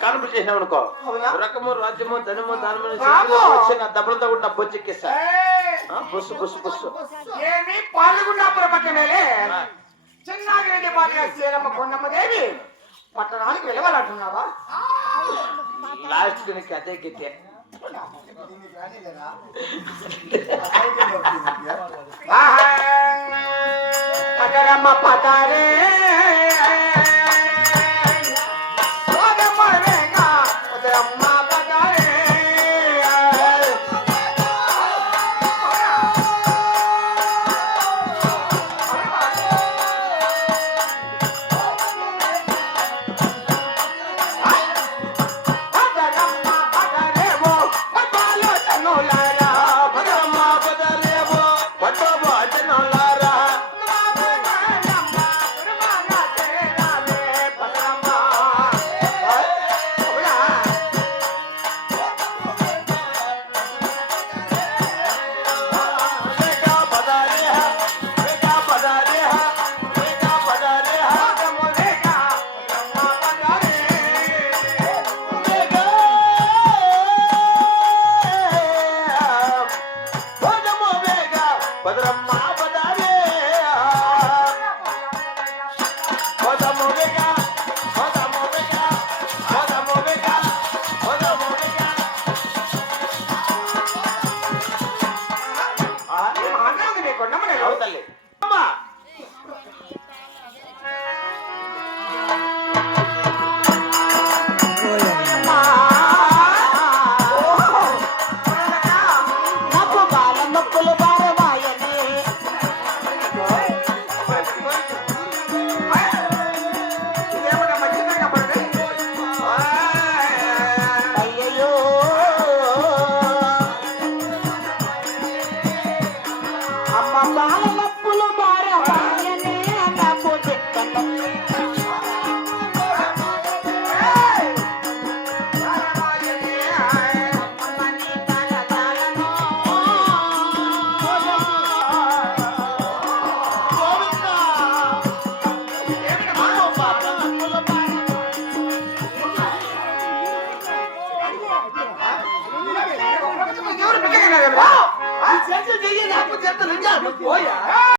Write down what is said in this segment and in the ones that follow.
కానుపు చేసినావు అనుకో అవునా? రకము రాజ్యము ధనము దానము! వచ్చిన దెబ్బలతో కూడా బొచ్చెక్కేస్తా బుస్సు బుస్సు బుస్సు ఏమి భార్య శ్రీరమ్మ కొండమ్మ దేవి పట్టణానికి వెళ్ళవాలంటున్నావా? లాస్ట్ నీకు అదే గిట్టే. పదరమ్మ పదరే. 我演。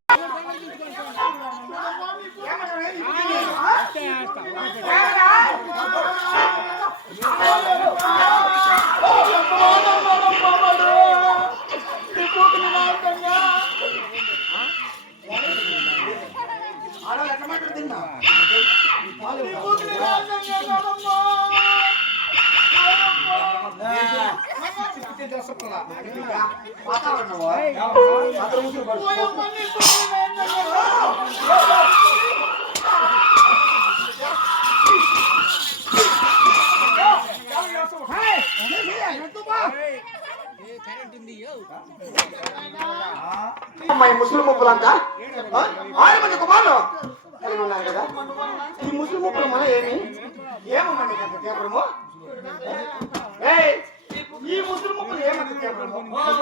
ముస్లిం ముప్పులంతా? ఆరు మంది కుమారులు? కలిగి ఉన్నారు కదా? ఈ ముస్లిం ముప్పులు మన ఏమి? తీవ్రము ఏయ్, ఈ ముస్లిం ముప్పులు ఏమంత తీవ్రము అంత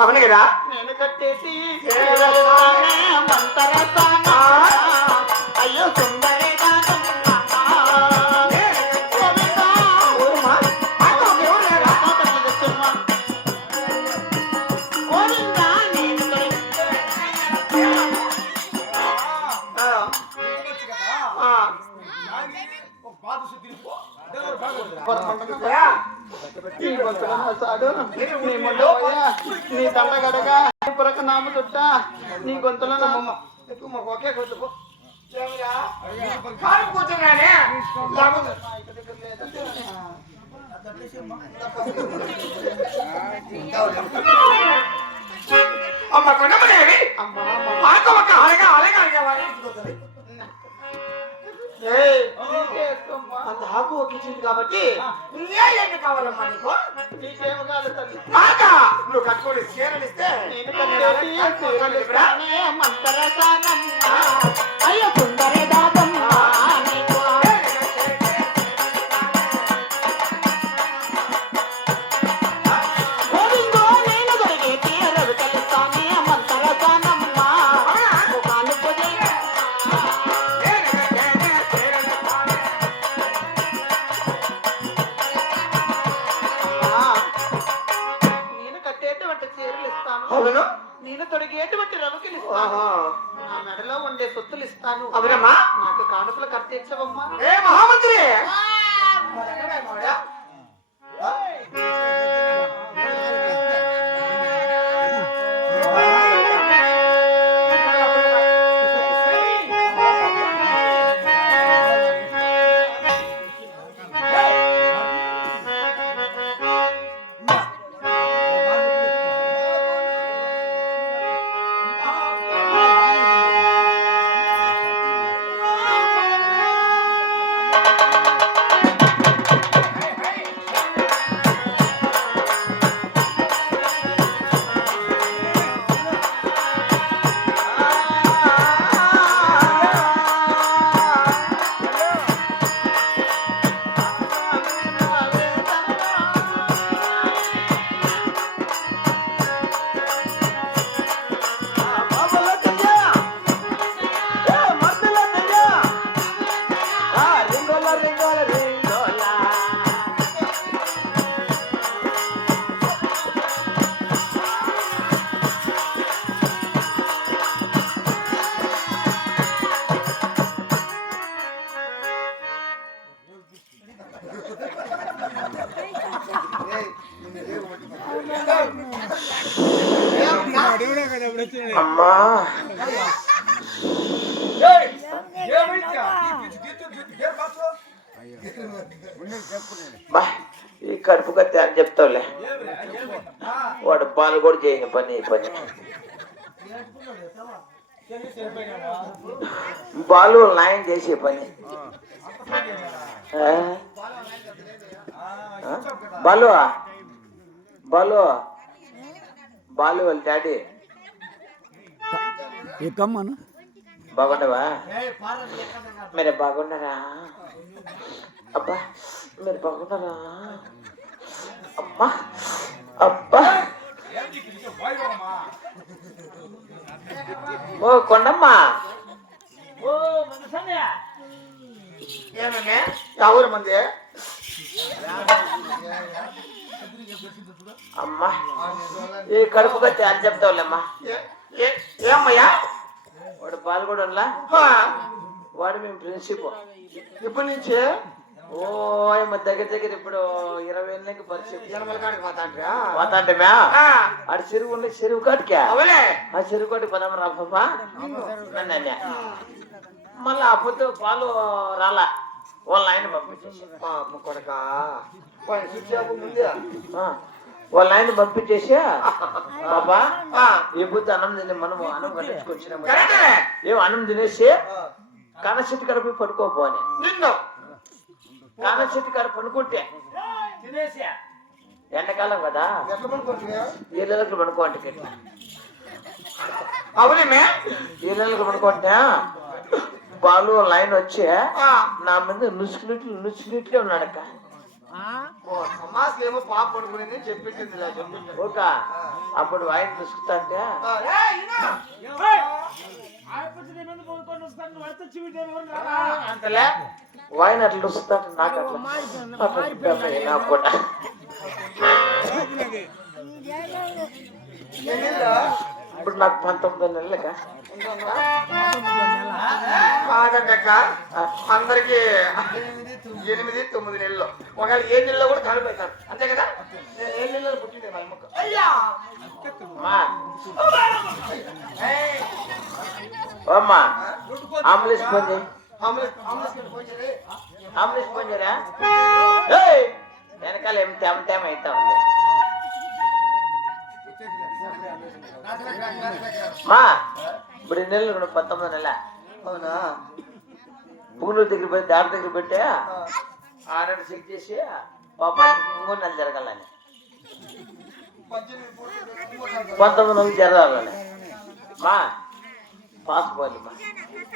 అవును కదా అయ్యో సుందర గొంతులో నా సాడు నీ నీ దండగడగా నీ పురక నాము చుట్ట. నీ గొంతులో నా అమ్మమ్మ, ఎక్కువ మాకు ఒకే? కాలు కూర్చున్నానే అమ్మ కొండమనేవి అమ్మా ఒక అలగా అలగా ఎక్కువమ్మా. అంత ఒక్కించింది కాబట్టి. ఏంటి కావాలమ్మా నీకు? నీకేం కాదు తల్లి. కాకా నువ్వు కట్టుకొని చీరలు ఇస్తే అయ్యో సుందరి నేను తొడిగేటువంటి రవికలు. నా మెడలో ఉండే సొత్తులు ఇస్తాను. అవునమ్మా. నాకు కానుకలు కట్టించవమ్మా ఏ మహామంత్రి! అమ్మా. బా ఈ కడుపు కత్తి అని చెప్తావులే. వాడు పాలు కూడా చేయని పని పని. బాలు న్యాయం చేసే పని? బాలు బాలు బాలు వాళ్ళ డాడీ. ఎక్కమ్మను బాగున్నావా మీరు బాగున్నారా? అబ్బా మీరు బాగున్నారా? అమ్మా అబ్బా. ఓ కొండమ్మ. ఎవరు మంది? అమ్మా ఈ కడుపు కట్టి అని చెప్తావులేమ్మా. ఏమయ్యా? వాడు పాల్గొడంలా వాడు మేము ప్రిన్సిపల్. ఇప్పటి నుంచే? ఓ ఏమో దగ్గర దగ్గర ఇప్పుడు ఇరవై ఏళ్ళకి పరిచయం. పోతాంటే ఆడ చెరువు ఉన్న చెరువు కాటికా ఆ చెరువు కాటి పదం రా మళ్ళీ ఆ పొద్దు పాలు రాలా. వాళ్ళ ఆయన పంపించేసి ఆ, వాళ్ళ ఆయన పంపించేసి. బాబా ఈ బుద్ధి అన్నం తిని మనము అన్నం కట్టించుకొచ్చినాము ఏం అన్నం తినేసి? కనసెట్టు కడిపి పడుకోపోని నిన్ను. కాన చెట్టు కాడ పనుకుంటే ఎండాకాలం కదా. పడుకుంటున్నా ఇళ్ళకి పనుకోండి అవునేమే ఇళ్ళకి పనుకుంటే బాలు లైన్ వచ్చి. నా మీద నుసుకులిట్లు నుసుకులిట్లే ఉన్నాడక్క. ఏమో పాప పడుకునేది చెప్పింది ఒక అప్పుడు ఆయన నుసుకుతా అంటే. అంతలే. వాయిన అట్లా అంటే నాకు అట్లా. కూడా? ఇప్పుడు నాకు పంతొమ్మిది నెలలక కాదండక్క అందరికి ఎనిమిది తొమ్మిది నెలలు. ఒకవేళ ఏ నెలలో కూడా కనిపెడతారు అంతే కదా? ఏ- ఏ నెలలో పుట్టింది వాళ్ళ మొక్క? అయ్యా! అమ్మా. అమ్మా ఆంబులెన్స్ ఫోన్ చేయి. ఆమ్లెట్ ఆమ్లెట్ కింద పోయించరే. ఆంబులెన్స్ ఫోన్ చేయరా ఏయ్! వెనకాల ఏం తేమ తేమ అవుతా ఉంది. మా ఇప్పుడు ఈ నెలలు కూడా పంతొమ్మిది నెల. అవునా? పువ్వుల దగ్గర పోయి దారి దగ్గర పెట్టే ఆ. ఆనాడు చెక్ చేసి పాప ఇంకో నెల జరగాలని. పంతొమ్మిది నెలలు జరగాలని. మా పాస్ మా.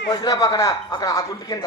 వచ్చినా పక్కన అక్కడ ఆ గుంటు కింద